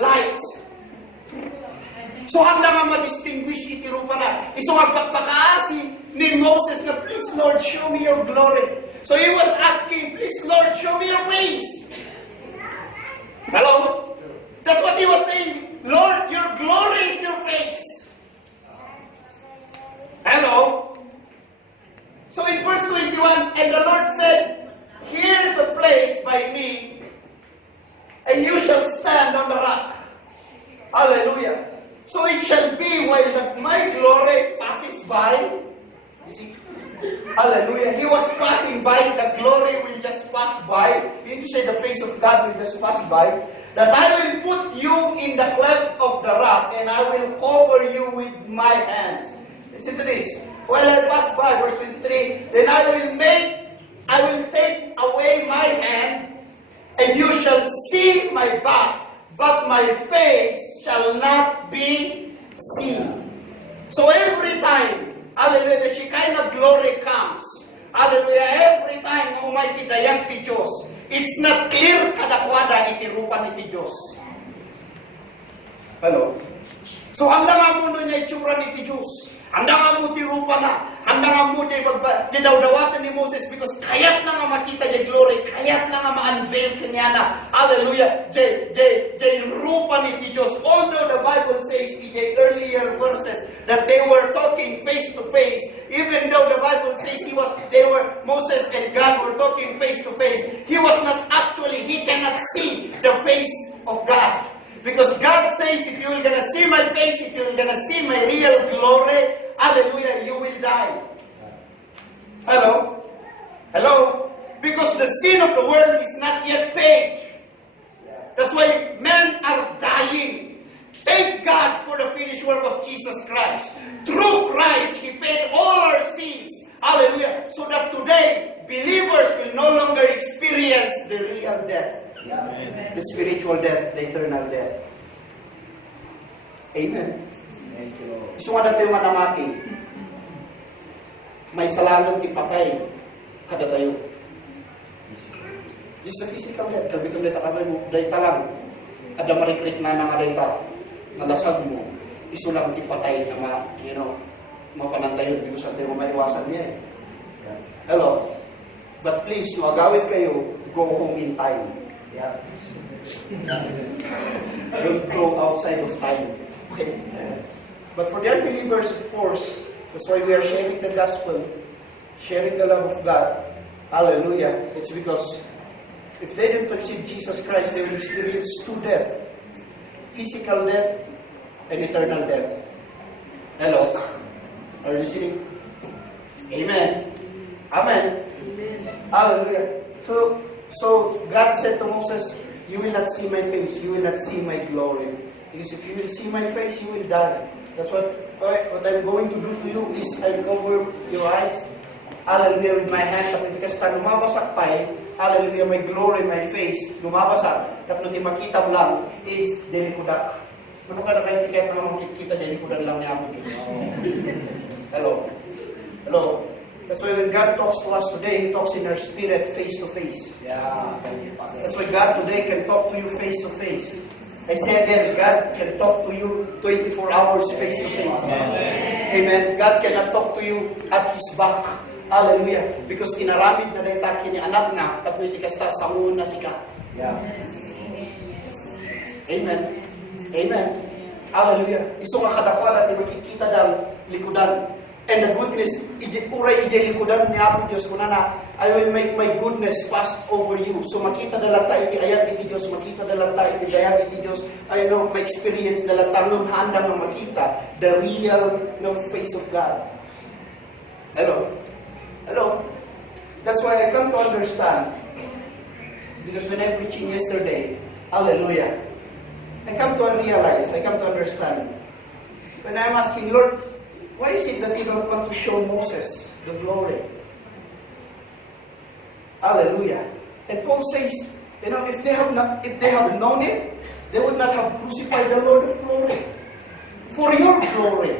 light. So handa nga ma-distinguish iti rupa na. Iso magpakpakaasi ni Moses na, please Lord, show me your glory. So he was asking, please Lord, show me your face. Hello? That's what he was saying. Lord, your glory is your face. Hello? So in verse 21, and the Lord said, here is a place by me, and you shall stand on the rock. Hallelujah. So it shall be while my glory passes by. You see? Hallelujah. He was passing by, the glory will just pass by. You need to say the face of God will just pass by. That I will put you in the cleft of the rock, and I will cover you with my hands. Listen to this. While I pass by, verse 23, then I will take away my hand, and you shall see my back, but my face shall not be seen. So every time, hallelujah, the Shekinah glory comes. Hallelujah, every time na umay dayag ti Diyos, it's not clear kadakwada iti rupa iti Diyos. Hello? So handa nga mo niya itsura ni Diyos. Handa nga mo ti rupa na. Handa nga mo ti dawdawatan ni Moses, because kayat na nga makita niya glory, kayat na nga ma-unveil kanya na. Hallelujah. Jay rupa ni Diyos. Although the Bible says in the earlier verses that they were talking face to face, even though the Bible says Moses and God were talking face to face, he cannot see the face of God. Because God says, if you're going to see my face, if you're going to see my real glory, hallelujah, you will die. Hello? Hello? Because the sin of the world is not yet paid. That's why men are dying. Thank God for the finished work of Jesus Christ. Through Christ, He paid all our sins. Hallelujah. So that today, believers will no longer experience the real death. Amen. The spiritual death, the eternal death. Amen. Thank you. Gusto nga tayo manamati. May salamat ipatay kada tayo. Just the physical death. Kalbi kang data ka mo, data lang. Ada marikrik na nga data. Nalasag mo. Iso lang ipatay na mapanandayon. Because tayo maiwasan niya eh. Hello? But please, magawid kayo, go home in time. Yeah. Don't go outside of time. Okay. But for the unbelievers, of course, that's why we are sharing the gospel, sharing the love of God. Hallelujah. It's because if they didn't receive Jesus Christ, they will experience two deaths. Physical death and eternal death. Hello? Are you listening? Amen. Amen. Amen. Hallelujah. So God said to Moses, you will not see my face, you will not see my glory. Because if you will see my face, you will die. That's what I'm going to do to you is I'll cover your eyes. Hallelujah, with my hand. Tapos kasi ta lumabasak pa hallelujah, my glory, my face, lumabasak. Tapos ti makita mo lang is delikudak. Ano ka na kayo kaya naman kita dyan, ikudan lang niya ako dyan. Hello. Hello. That's why when God talks to us today, He talks in our spirit, face to face. Yeah. That's why God today can talk to you face to face. I say again, God can talk to you 24 hours face to face. Amen. God cannot talk to you at His back. Hallelujah. Because inaramid na dahil taki ni anak na, tapos ikasta sa muna sika. Yeah. Amen. Amen. Hallelujah. Iso nga kadakwala, di makikita dang likudan. And the goodness, uray ijay likudan ni Apo Diyos, kuna na, I will make my goodness pass over you. So makita dalang tayo, iti ayat iti Diyos, makita dalang tayo, iti dayag iti Diyos, I know, may experience dalang tanong handang na makita, the real face of God. Hello? Hello? That's why I come to understand, because when I'm preaching yesterday, hallelujah, I come to realize, I come to understand, when I'm asking, Lord, why is it that you don't want to show Moses the glory? Hallelujah. And Paul says, you know, if they have known it, they would not have crucified the Lord of glory. For your glory.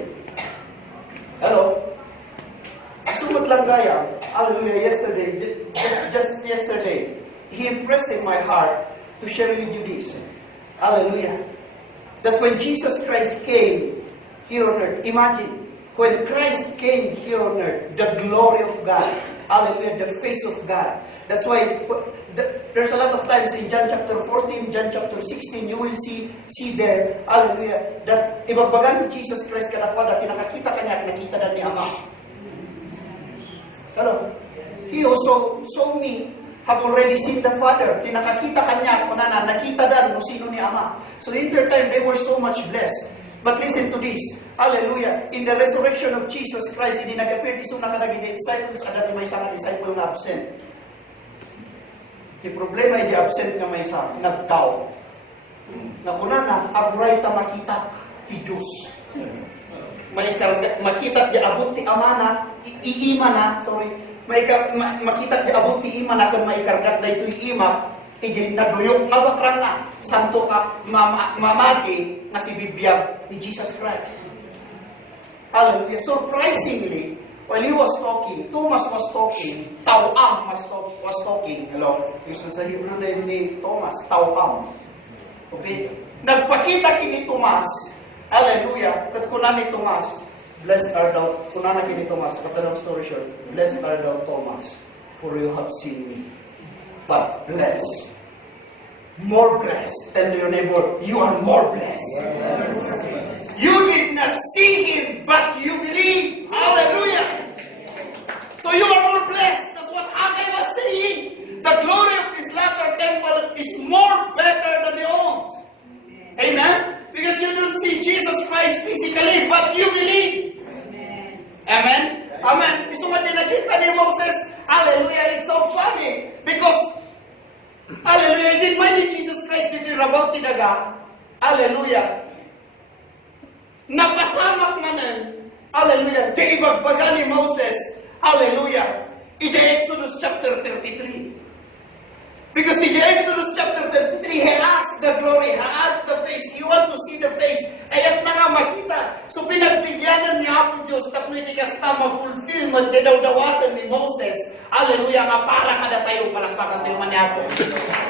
Hello? Sumot lang gaya. Hallelujah. Yesterday, just yesterday, He impressed in my heart to share with you this. Hallelujah. That when Jesus Christ came here on earth, imagine, when Christ came here on earth, the glory of God, hallelujah, the face of God. That's why there's a lot of times in John chapter 14, John chapter 16, you will see there, hallelujah, that ibagbagan ni Jesus Christ kadakwada, tinakakita kanya at nakita na ni Ama. Hello? He also saw me, have already seen the Father. Tinakakita kanya, kunana, nakita dan kung sino ni Ama. So in their time, they were so much blessed. But listen to this. Hallelujah. In the resurrection of Jesus Christ, hindi nag-appear iso na kanagiging disciples at dati may isang disciple na absent. Di problema ay di absent nga may isang nagtao. Na kunana, aburay ta makita ti Diyos. Makita di abot ti Ama na, iima na, sorry. Makita di abot ti Ima na kung maikargat na ito iima, ijin naduyok nga bakran na, santo ka mamati na si bibiyag ni Jesus Christ. Hallelujah. Surprisingly, while he was talking, Thomas was talking, Tawam was talking. Hello? Gusto sa Hebrew name ni Thomas, Tawam. Okay? Nagpakita kini Thomas, hallelujah, kat kunan ni Thomas, blessed are thou, kunan na kini Thomas, katanong story short, blessed are thou Thomas, for you have seen me. But blessed. More blessed. Tell your neighbor, you are more blessed. Yes. You did not see Him, but you believe. Hallelujah. So you are more blessed. That's what Haggai was saying. The glory of this latter temple is more better than the old. Amen? Because you don't see Jesus Christ physically, but you believe. Amen? Amen. Gusto mo din nakita ni Moses, hallelujah, it's so funny. Because, hallelujah, din man ni Jesus Christ dito rabaw tinaga, hallelujah. Napasamak manan, hallelujah, di ibagbaga ni Moses, hallelujah, in the Exodus chapter 33. Because in the Exodus chapter 33, he asked the glory, he asked the face, he want to see the face, ayat na nga makita. So pinagbigyanan ni Apo Diyos, tapos hindi ka tama fulfillment, dinawdawatan ni Moses, hallelujah, nga para kada tayo palakpakan tayo man ni Apo.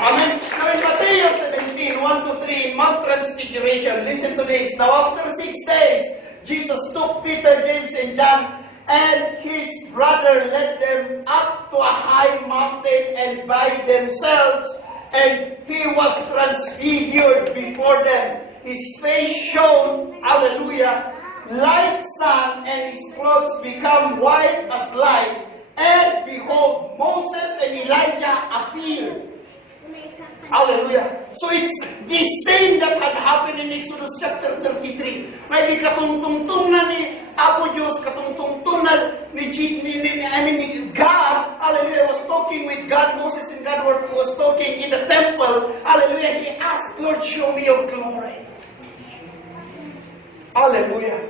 Amen. Now in Matthew 17, 1-3, in Mount Transfiguration, listen to this. Now after 6 days, Jesus took Peter, James, and John, and his brother led them up to a high mountain and by themselves, and he was transfigured before them. His face shone, hallelujah, like sun, and his clothes become white as light. And behold, Moses and Elijah appeared. Hallelujah. So it's the same that had happened in Exodus chapter 33. May di katungtungtung na ni Apo Diyos, katungtungtung na ni God. Hallelujah. Was talking with God. Moses and God was talking in the temple. Hallelujah. He asked, Lord, show me your glory. Hallelujah.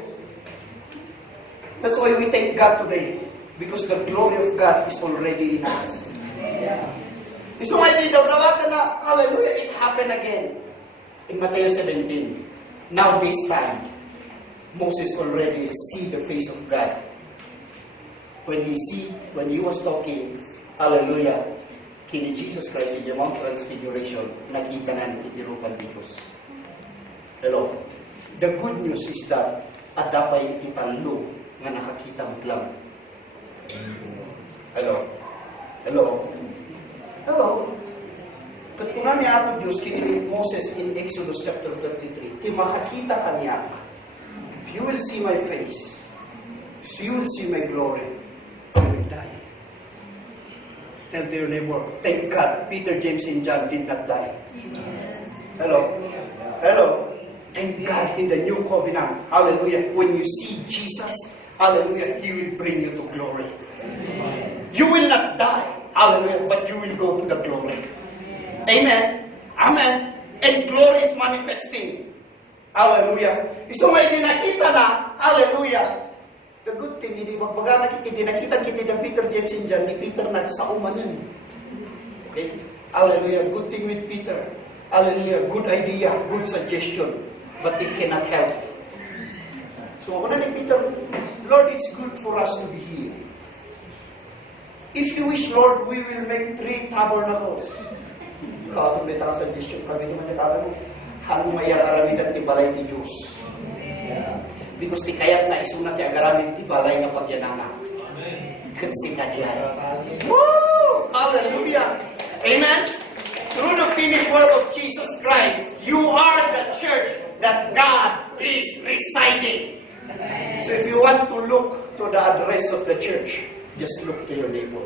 That's why we thank God today. Because the glory of God is already in us. Yeah. So I did na, hallelujah, it happened again. In Matthew 17. Now this time, Moses already see the face of God. When he was talking, hallelujah, kini Jesus Christ in the Mount Transfiguration, nakita na ng itirukan ni Diyos. Hello? The good news is that adapay ititalo nga nakakita lang. Hello? Hello? Hello? Katunan niya ako Diyos kini Moses in Exodus chapter 33. Ti makakita kanya. If you will see my face, if you will see my glory, you will die. Tell to your neighbor, thank God, Peter, James, and John did not die. Hello? Hello? Thank God in the new covenant. Hallelujah. When you see Jesus, hallelujah, He will bring you to glory. You will not die. Hallelujah. But you will go to the glory. Amen. Amen. And glory is manifesting. Hallelujah. So may dinakita na, hallelujah. The good thing, hindi magbaga nakita kita ng Peter, James, and John, ni Peter nagsauman yan. Okay? Hallelujah. Good thing with Peter. Hallelujah. Good idea, good suggestion. But it cannot help. So ako na ni Peter, Lord, it's good for us to be here. If you wish, Lord, we will make 3 tabernacles. Kasi may taka suggestion, kami naman natatanong, hano mayararami at tibalay ni Diyos. Because ti kayat na isunat yung agaramit tibalay nga pagyananga. Kasi nga diyan. Woo! Hallelujah! Amen? Through the finished work of Jesus Christ, you are the church that God is residing. So if you want to look to the address of the church, just look to your neighbor.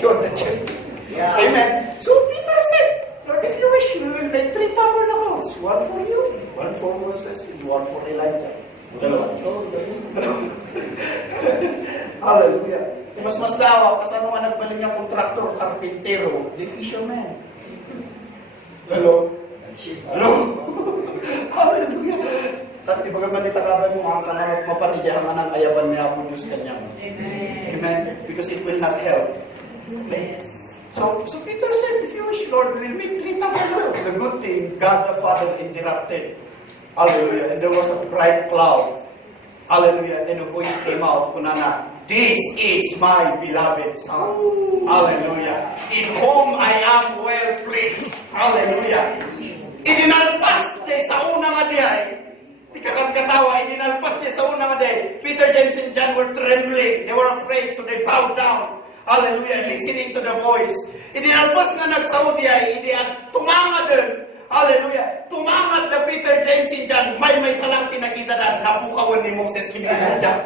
You're the church. Yeah. Amen. So Peter said, Lord, if you wish, we will make 3 tabernacles. One for you, one for Moses, and one for Elijah. Hallelujah. Mas dawa, kasama nga nagbalik niya kontraktor, karpintero, the fisherman. Hello? Hello? Hallelujah. At di ba manita ka ba mo mga kanarap mapanidihan ng ayaban niya po Diyos kanyang. Amen? Because it will not help. Okay? So Peter said, if you wish, Lord, we'll make 3 tabernacles. The good thing, God the Father interrupted. Hallelujah. And there was a bright cloud. Hallelujah. And a voice came out, kunana, this is my beloved Son. Hallelujah. In whom I am well pleased. Hallelujah. Idinalpas niya sa unang aday. Ikakatawa, idinalpas niya sa unang aday. Peter, James, and John were trembling. They were afraid, so they bowed down. Hallelujah. Listening to the voice. Idinalpas nga nagsaudi ay, tumanga din. Hallelujah. Tumangad na Peter, James, and John. May salang tinakita na napukawan ni Moses kini Elijah.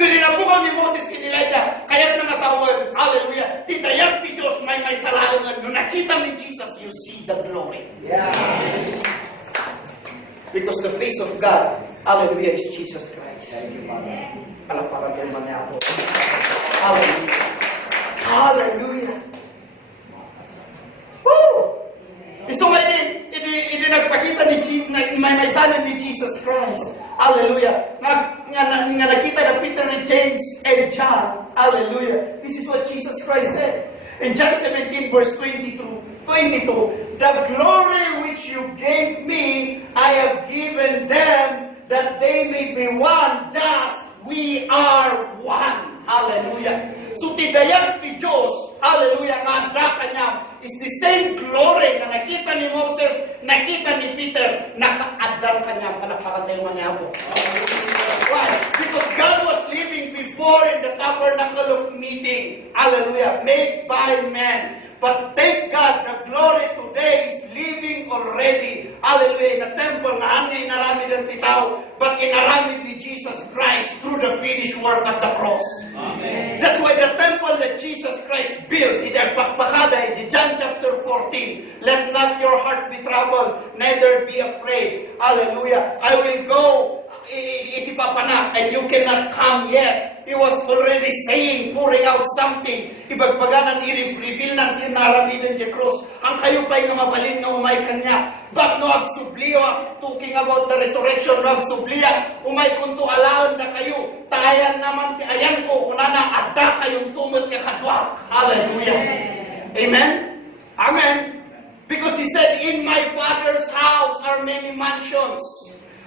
So dinapukaw ni Moses kini Elijah. Kaya na masawan. Hallelujah. Titayag ti Diyos may salangan. Nung nakita ni Jesus, you see the glory. Yeah. Because the face of God, hallelujah, is Jesus Christ. Palakpakan din man niya ako. Hallelujah. Hallelujah. Woo! Gusto nga hindi nagpakita may salan ni Jesus Christ. Hallelujah. Nga nakita na Peter and James and John. Hallelujah. This is what Jesus Christ said. In John 17 verse 22, the glory which you gave me, I have given them, that they may be one, just we are one. Hallelujah. So tidayag ti Diyos, hallelujah, nga da kanya, is the same glory na nakita ni Moses, nakita ni Peter, naka-addar kanya, palakpakan man niya ako. Why? Because God was living before in the tabernacle of meeting, hallelujah, made by men. But thank God, the glory today is living already. Hallelujah. In the temple na hindi inaramid ang titaw, but inaramid ni Jesus Christ through the finished work at the cross. Amen. That's why the temple that Jesus Christ built, in John chapter 14, let not your heart be troubled, neither be afraid. Hallelujah. I will go, itipapanak, and you cannot come yet. He was already saying, pouring out something. Ibagpaganan, i-reveal ng tinaramidan di cross. Ang kayo pa'y nga mabalin nga umay kanya. But no agsubliya, talking about the resurrection, no agsubliya, umay kunto alaon na kayo. Tayan naman ti ayan ko, kunana, adda kayong tumot nga kadwak. Hallelujah. Amen? Amen. Because he said, in my Father's house are many mansions.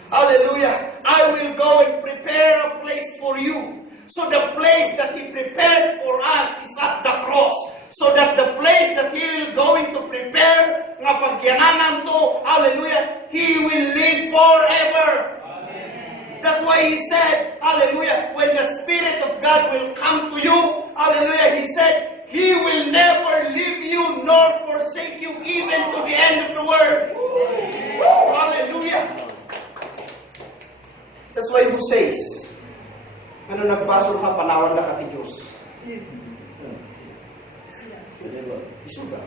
Hallelujah. I will go and prepare a place for you. So the place that he prepared for us is at the cross. So that the place that he will going to prepare, nga pagyanan to, hallelujah, he will live forever. That's why he said, hallelujah, when the Spirit of God will come to you, hallelujah, he said, he will never leave you nor forsake you even to the end of the world. Hallelujah. That's why who says, ano nagbasol ka, panawan na ka ti Diyos. Isuga.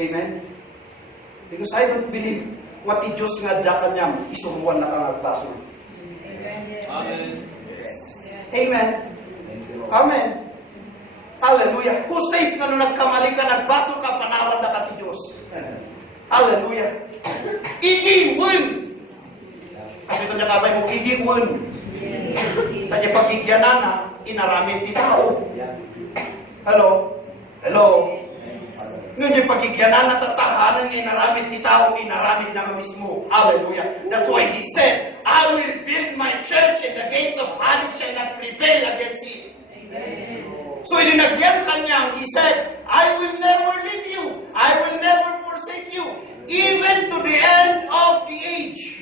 Amen? Because I don't believe what the Diyos nga dakan niyam, isumuan na ka nagbasol. Amen. Amen. Amen. Hallelujah. Who says na nung nagkamali ka, nagbasol ka, panawan na ka ti Diyos. Hallelujah. Idiwan. At ito nakabay mo, idiwan. Kanya pagigyanan na, inaramid ti tao. Hello? Hello? Nung yung pagigyanan na tatahanan, inaramid ti tao, inaramid na mismo. Hallelujah. That's why he said, I will build my church and the gates of Hades shall not prevail against it. So ilinagyan kanya, he said, I will never leave you. I will never forsake you. Even to the end of the age.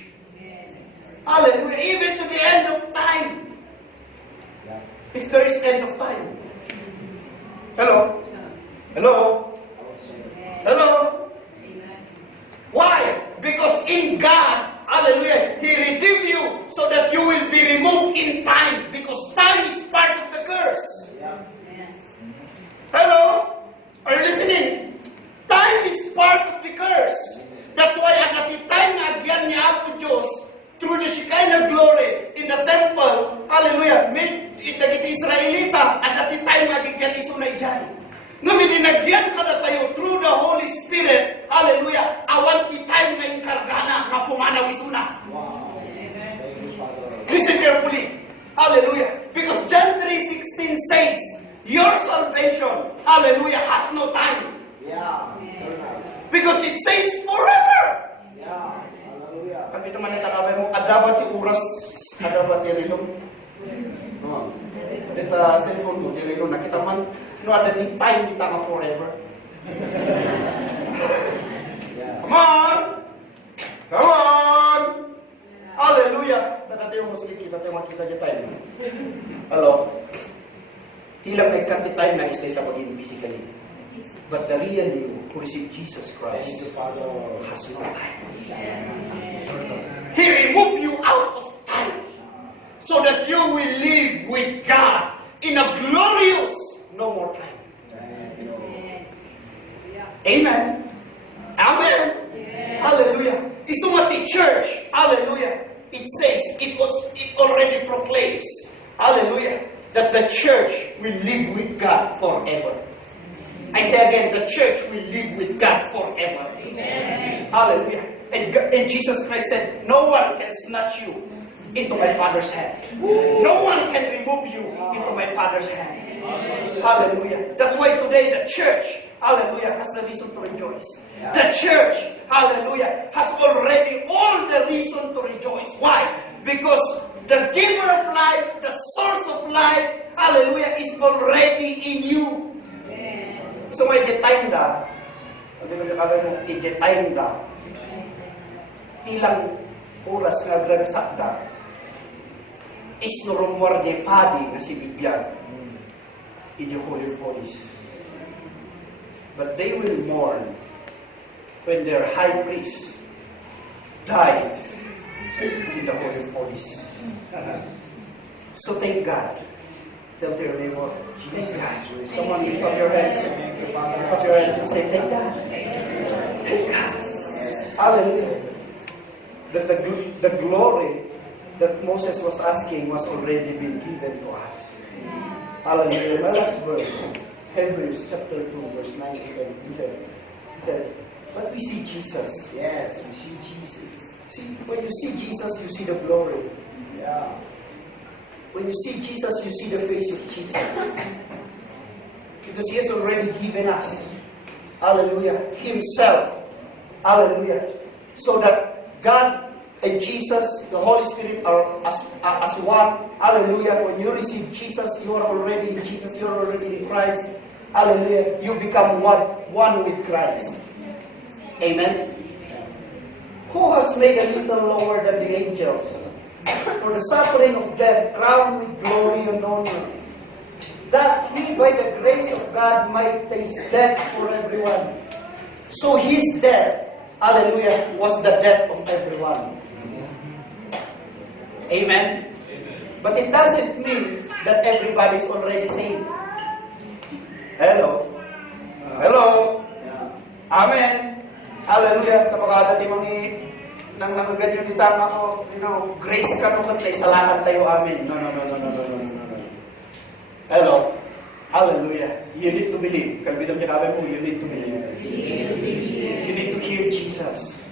Hallelujah. Even to the end of time. If there is end of time. Hello? Hello? Hello? Why? Because in God, hallelujah, He redeemed you so that you will be removed in time. Because time is part of the curse. Hello? Are you listening? Time is part of the curse. That's why at the time na agyan niya ako Diyos, through the Shekinah glory in the temple, hallelujah, made it the Israelita, at the time agyan iso na ijay. No, dinagyan ka na tayo through the Holy Spirit, hallelujah, awan ti time na inkargana, na pumanaw iso na. Wow. Listen carefully. Hallelujah. Because John 3:16 says, your salvation, hallelujah, has no time. Yeah. Because it says forever. Yeah. Hallelujah. Kami ito man itanaway mo, adabat ti oras, adabat ti rilong. No. Dito cellphone mo, ti rilong, nakita man, no, ada ti time, kita nga forever. Yeah. Come on! Come on! Hallelujah! Dati yung muslim, kita tayo makita niya time. Hello? Tilang nagkanti time na is kita maging physically. But the real you who received Jesus Christ Thank you, Father. has no time. He removed you out of time so that you will live with God in a glorious no more time. Thank you. Amen. Amen. Hallelujah. It's what the church, hallelujah, it says, it already proclaims, hallelujah, that the church will live with God forever. I say again, the church will live with God forever. Amen. Hallelujah. And Jesus Christ said, no one can snatch you into my Father's hand. No one can remove you into my Father's hand. Hallelujah. That's why today the church, hallelujah, has the reason to rejoice. The church, hallelujah, has already all the reason to rejoice. Why? Because the giver of life, the source of life, hallelujah, is already in you. So may time da, time da, tilang oras nga gragsak da, is no rumor de padi nga si Bibyan in the Holy Holies. But they will mourn when their high priest died in the Holy Holies. So thank God. Tell your neighbor, thank God. Someone lift up your hands. Lift up your hands and say, thank God. Thank God. Hallelujah. That the glory that Moses was asking was already been given to us. Hallelujah. My last verse, Hebrews chapter 2, verse 9 to 10. He said, but we see Jesus. Yes, we see Jesus. See, when you see Jesus, you see the glory. Yeah. When you see Jesus, you see the face of Jesus. Because He has already given us hallelujah, Himself, hallelujah, so that God and Jesus, the Holy Spirit are as one, hallelujah. When you receive Jesus, you are already in Jesus, you are already in Christ, hallelujah. You become one with Christ. Amen. Who has made a little lower than the angels? For the suffering of death, crowned with glory and honor, that he by the grace of God might taste death for everyone. So his death, hallelujah, was the death of everyone. Amen. But it doesn't mean that everybody's already saved. Hello. Hello. Amen. Hallelujah. Kapag dati mangi nang nagaganyan ni tama ko, grace ka no katlay salakan tayo, amen. No. Hello. Hallelujah. You need to believe. Kalbidang kinabi mo, you need to believe. You need to hear Jesus.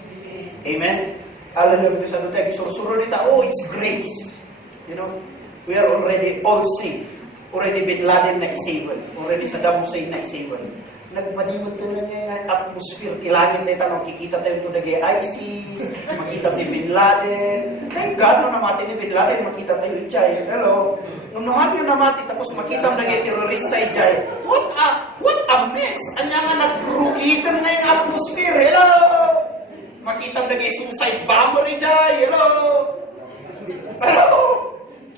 Amen. Hallelujah. Because ano tayo, surusuro nita, it's grace. We are already all saved. Already Bin Laden na isaven. Already Saddam Hussein na isaven. Nagpaniwan to na niya yung atmosphere. Kilangin tayo tanong, kikita tayo ito nagay ISIS, makita tayo Bin Laden. Thank God, no namati ni Bin Laden, makita tayo ijay. Hello. Nunuhan nyo namati, tapos makita nagay terorista ijay. What a mess! Anya nga nagrugitan na yung atmosphere. Hello. Makita nagay suicide bomber ijay. Hello. Hello.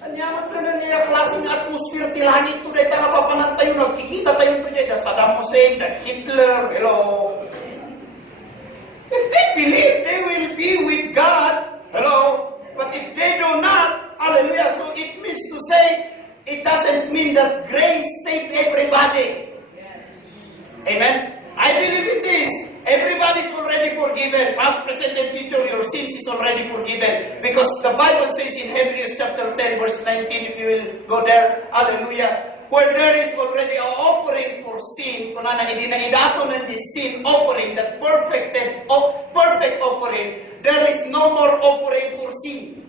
Anyaman ka na niya klaseng atmosphere, tilangit to na ita napapanan tayo, nagkikita tayo to niya, the Saddam Hussein, the Hitler, hello. If they believe, they will be with God, hello. But if they do not, hallelujah, so it means to say, it doesn't mean that grace saved everybody. Amen? I believe in this. Everybody is already forgiven. Past, present, and future, your sins is already forgiven. Because the Bible says in Hebrews chapter 10, verse 19, if you will go there, hallelujah, where there is already an offering for sin, kung na idinahidato ng the sin offering, that perfect offering, there is no more offering for sin.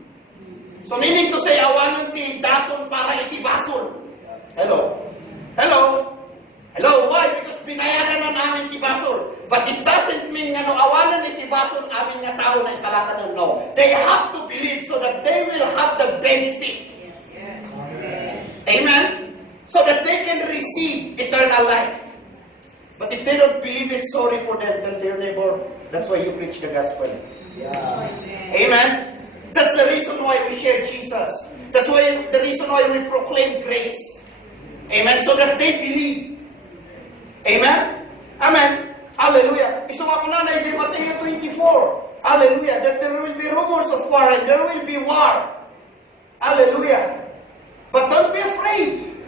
So meaning to say, awanan ti daton para itibasol. Hello? Hello? Hello, why? Because binayaran na namin tibasol. But it doesn't mean nga no awalan ni tibasol amin nga tao na isalakan ng no. They have to believe so that they will have the benefit. Yes. Amen? So that they can receive eternal life. But if they don't believe it, sorry for them, tell their neighbor. That's why you preach the gospel. Yeah. Amen? That's the reason why we share Jesus. That's why the reason why we proclaim grace. Amen? So that they believe. Amen? Amen? Hallelujah. Isuma ko na in Matthew 24. Hallelujah. That there will be rumors of war and there will be war. Hallelujah. But don't be afraid.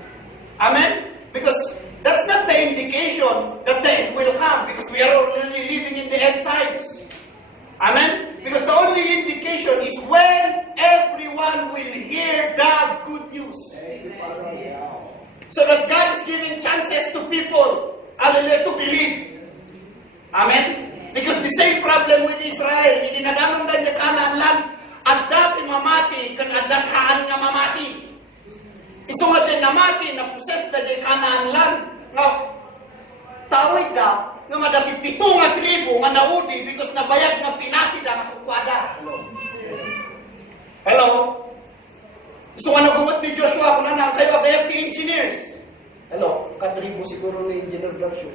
Amen? Because that's not the indication that the end will come. Because we are already living in the end times. Amen? Because the only indication is when everyone will hear the good news. So that God is giving chances to people. Hallelujah, to believe. Amen? Because the same problem with Israel, idinadamang na niya Canaan land, at dati mamati, kan adat haan nga mamati. Isong nga dyan namati, na poses na dyan Canaan land, nga tawid na, nga madati 7 nga tribo, nga naudi, because nabayag nga pinati na nakukwada. Hello? Isong nga nagumot ni Joshua, kung na kayo agayag ti engineers. Hello, katribo siguro ni Engineer Blackshow.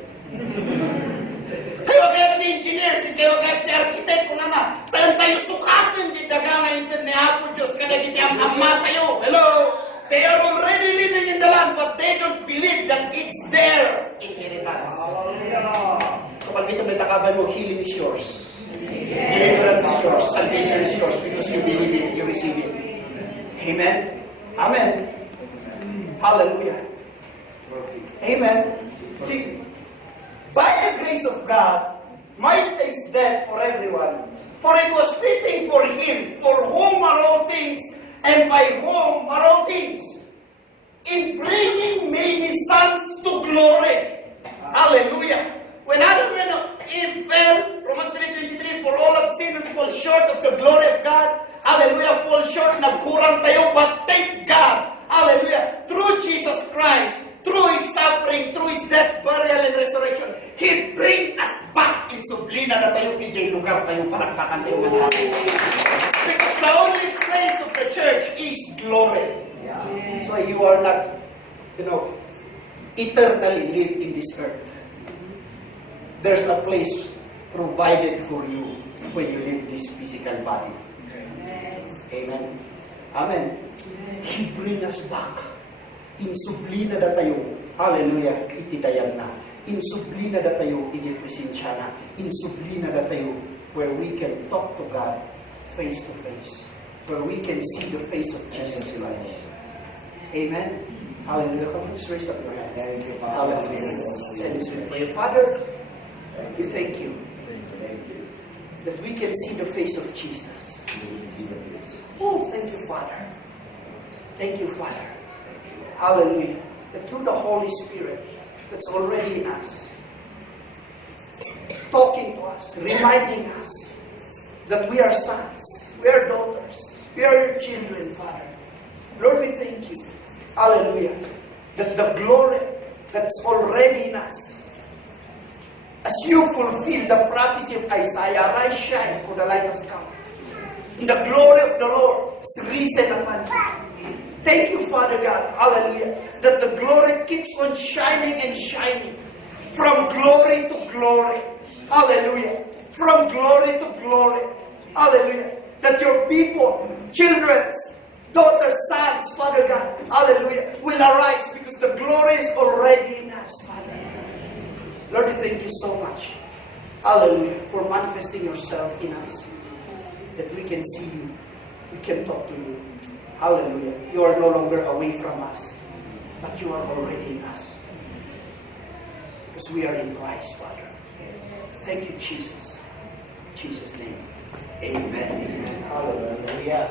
Kayo kaya ni engineer, kayo kaya ni architect ko na. Tayo sukatin di dagangan ni Apo Diyos, kada kita ang ama tayo. Hello? They are already living in the land, but they don't believe that it's their inheritance. So pag dito may takaban mo, healing is yours. Deliverance is yours. Salvation is yours because you believe it, you receive it. Amen? Amen. Hallelujah. Amen. See, by the grace of God, might takes death for everyone. For it was fitting for him, for whom are all things, and by whom are all things, in bringing many sons to glory. Hallelujah. When Adam and Eve fell, Romans 3:23, for all have sinned and fall short of the glory of God. Hallelujah, fall short, nagkurang tayo, but thank God. Hallelujah, through Jesus Christ, through His suffering, through His death, burial, and resurrection, He brings DJ lugar tayong palakpakan tayong manalo. Because the only place of the church is glory. Yeah. So you are not, eternally live in this earth. There's a place provided for you when you leave this physical body. Amen. Amen. He bring us back. Insublina da tayo. Hallelujah. Iti dayag na. Insublina da tayo. Iti presensya na. Insublina da tayo. Where we can talk to God face to face. Where we can see the face of Jesus Christ. Amen. Hallelujah. Come on, raise up your hand. Hallelujah. Say this with prayer. Father, we thank you that we can see the face of Jesus. Oh, thank you, Father. Thank you, Father. Hallelujah. That through the Holy Spirit that's already in us, talking to us, reminding us that we are sons, we are daughters, we are your children, Father. Lord, we thank you. Hallelujah. That the glory that's already in us, as you fulfill the prophecy of Isaiah, arise, shine, for the light has come. And the glory of the Lord is risen upon you. Thank you, Father God. Hallelujah. That the glory keeps on shining and shining. From glory to glory. Hallelujah. From glory to glory. Hallelujah. That your people, children, daughters, sons, Father God, hallelujah, will arise because the glory is already in us, Father. Lord, we thank you so much. Hallelujah. For manifesting yourself in us. That we can see you. We can talk to you. Hallelujah. You are no longer away from us. But you are already in us. Because we are in Christ, Father. Thank you, Jesus. In Jesus' name. Amen. Hallelujah.